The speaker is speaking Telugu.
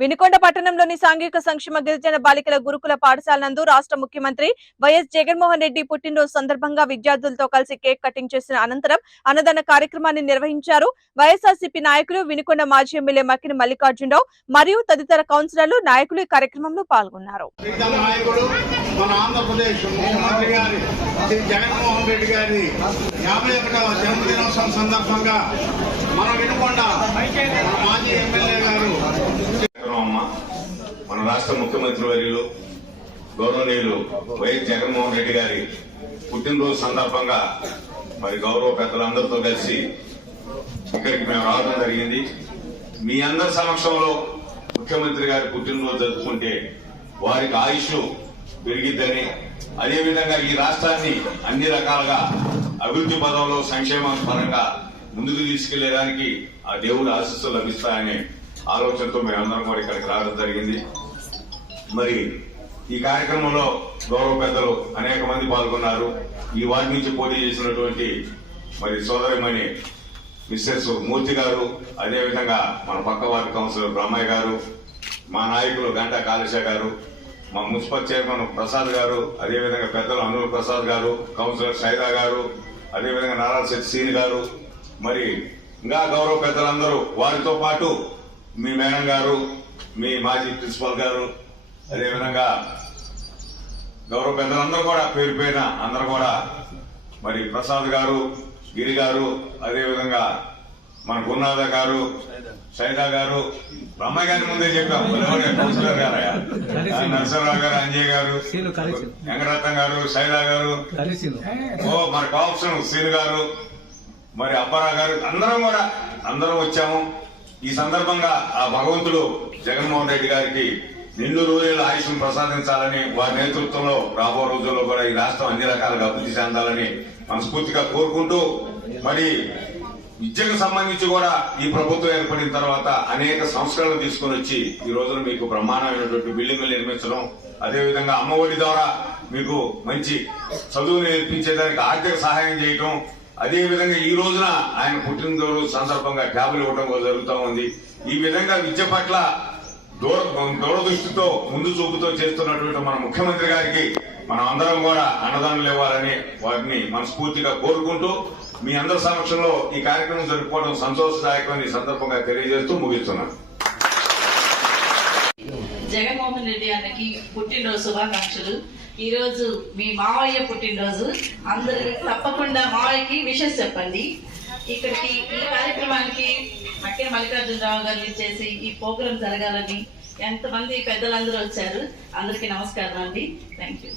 వినుకొండ పట్టణంలోని సాంఘిక సంక్షేమ గిరిజన బాలికల గురుకుల పాఠశాల నందు రాష్ట్ర ముఖ్యమంత్రి వైఎస్ జగన్మోహన్ రెడ్డి పుట్టినరోజు సందర్భంగా విద్యార్థులతో కలిసి కేక్ కటింగ్ చేసిన అనంతరం అన్నదాన కార్యక్రమాన్ని నిర్వహించారు. వైఎస్ఆర్సీపీ నాయకులు వినుకొండ మాజీ ఎమ్మెల్యే మక్కిన మల్లికార్జునరావు మరియు తదితర కౌన్సిలర్లు నాయకులు ఈ కార్యక్రమంలో పాల్గొన్నారు. మన ఆంధ్రప్రదేశ్ ముఖ్యమంత్రి గారి శ్రీ జగన్మోహన్ రెడ్డి గారి యాభై ఒకటవ జన్మదినోత్సవం సందర్భంగా మన వినుకొండ మన మాజీ ఎమ్మెల్యే గారు అమ్మ మన రాష్ట్ర ముఖ్యమంత్రి వర్యులు గౌరవనీయులు వైఎస్ జగన్మోహన్ రెడ్డి గారి పుట్టినరోజు సందర్భంగా మరి గౌరవ పెద్దలందరితో కలిసి ఇక్కడికి మేము రావడం జరిగింది. మీ అందరి సమక్షంలో ముఖ్యమంత్రి గారి పుట్టినరోజు జరుపుకుంటే వారికి ఆయుష్ పెరిగిద్దని అదేవిధంగా ఈ రాష్ట్రాన్ని అన్ని రకాలుగా అభివృద్ధి పదంలో సంక్షేమ పరంగా ముందుకు తీసుకెళ్ళేదానికి ఆ దేవుడి ఆశస్సులు లభిస్తాయనే ఆలోచనతో మేమందరం కూడా ఇక్కడికి రావడం జరిగింది. మరి ఈ కార్యక్రమంలో గౌరవ పెద్దలు అనేక మంది పాల్గొన్నారు. ఈ వార్డు నుంచి పోటీ చేసినటువంటి మరి సోదరిమణి మిస్సెస్ మూర్తి గారు అదేవిధంగా మన పక్క వార్డు కౌన్సిలర్ బ్రహ్మయ్య గారు మా నాయకులు గంటా కాళేశ గారు మా మున్సిపల్ చైర్మన్ ప్రసాద్ గారు అదేవిధంగా పెద్దలు అనూర్ ప్రసాద్ గారు కౌన్సిలర్ సైదా గారు అదేవిధంగా నారా శెట్టి సీని గారు మరి ఇంకా గౌరవ పెద్దలందరూ వారితో పాటు మీ మేడం గారు మీ మాజీ ప్రిన్సిపల్ గారు అదేవిధంగా గౌరవ పెద్దలందరూ కూడా పేరు పేరున అందరూ కూడా మరి ప్రసాద్ గారు గిరి గారు అదేవిధంగా మన గురునాథ గారు సైదా గారు బ్రహ్మయ్య గారి ముందే చెప్పాం? కౌన్సిలర్ ఆ, నరసింహరావు గారు అంజయ్ గారు వెంకటరత్నం గారు సైదా గారు. ఓ మరి కాప్షన్ సీన్ గారు మరి అప్పారావు గారు అందరం కూడా అందరం వచ్చాము. ఈ సందర్భంగా ఆ భగవంతుడు జగన్మోహన్ రెడ్డి గారికి నిండు రోజుల ఆయుష్ను ప్రసాదించాలని వారి నేతృత్వంలో రాబో రోజుల్లో కూడా ఈ రాష్ట్రం అన్ని రకాలుగా అభివృద్ధి చెందాలని మనస్ఫూర్తిగా కోరుకుంటూ మరి విద్యకు సంబంధించి కూడా ఈ ప్రభుత్వం ఏర్పడిన తర్వాత అనేక సంస్కరణలు తీసుకొని వచ్చి ఈ రోజున మీకు బ్రహ్మాండమైనటువంటి బిల్డింగులు నిర్మించడం అదేవిధంగా అమ్మఒడి ద్వారా మీకు మంచి చదువు నేర్పించేదానికి ఆర్థిక సహాయం చేయటం అదే విధంగా ఈ రోజున ఆయన పుట్టినరోజు సందర్భంగా ట్యాబ్లు ఇవ్వడం జరుగుతూ ఉంది. ఈ విధంగా విద్య పట్ల దూరదృష్టితో ముందు చూపుతో చేస్తున్నటువంటి మన ముఖ్యమంత్రి గారికి మనం అందరం కూడా అన్నదానం ఇవ్వాలని వారిని మనస్ఫూర్తిగా కోరుకుంటూ మీ అందరి సమక్షంలో ఈ కార్యక్రమం జరుపుకోవడం సంతోషదాయకమని సందర్భంగా తెలియజేస్తూ ముగిస్తున్నాను. జగన్మోహన్ రెడ్డి అన్నకి పుట్టినరోజు శుభాకాంక్షలు. ఈ రోజు మీ మావయ్య పుట్టినరోజు. అందరూ తప్పకుండా మావయ్యకి విషెస్ చెప్పండి. ఇక్కడికి ఈ కార్యక్రమానికి మక్కిన మల్లికార్జునరావు గారు చేసి ఈ ప్రోగ్రాం జరగాలని ఎంతమంది పెద్దలందరూ వచ్చారు అందరికీ నమస్కారం అండి. Thank you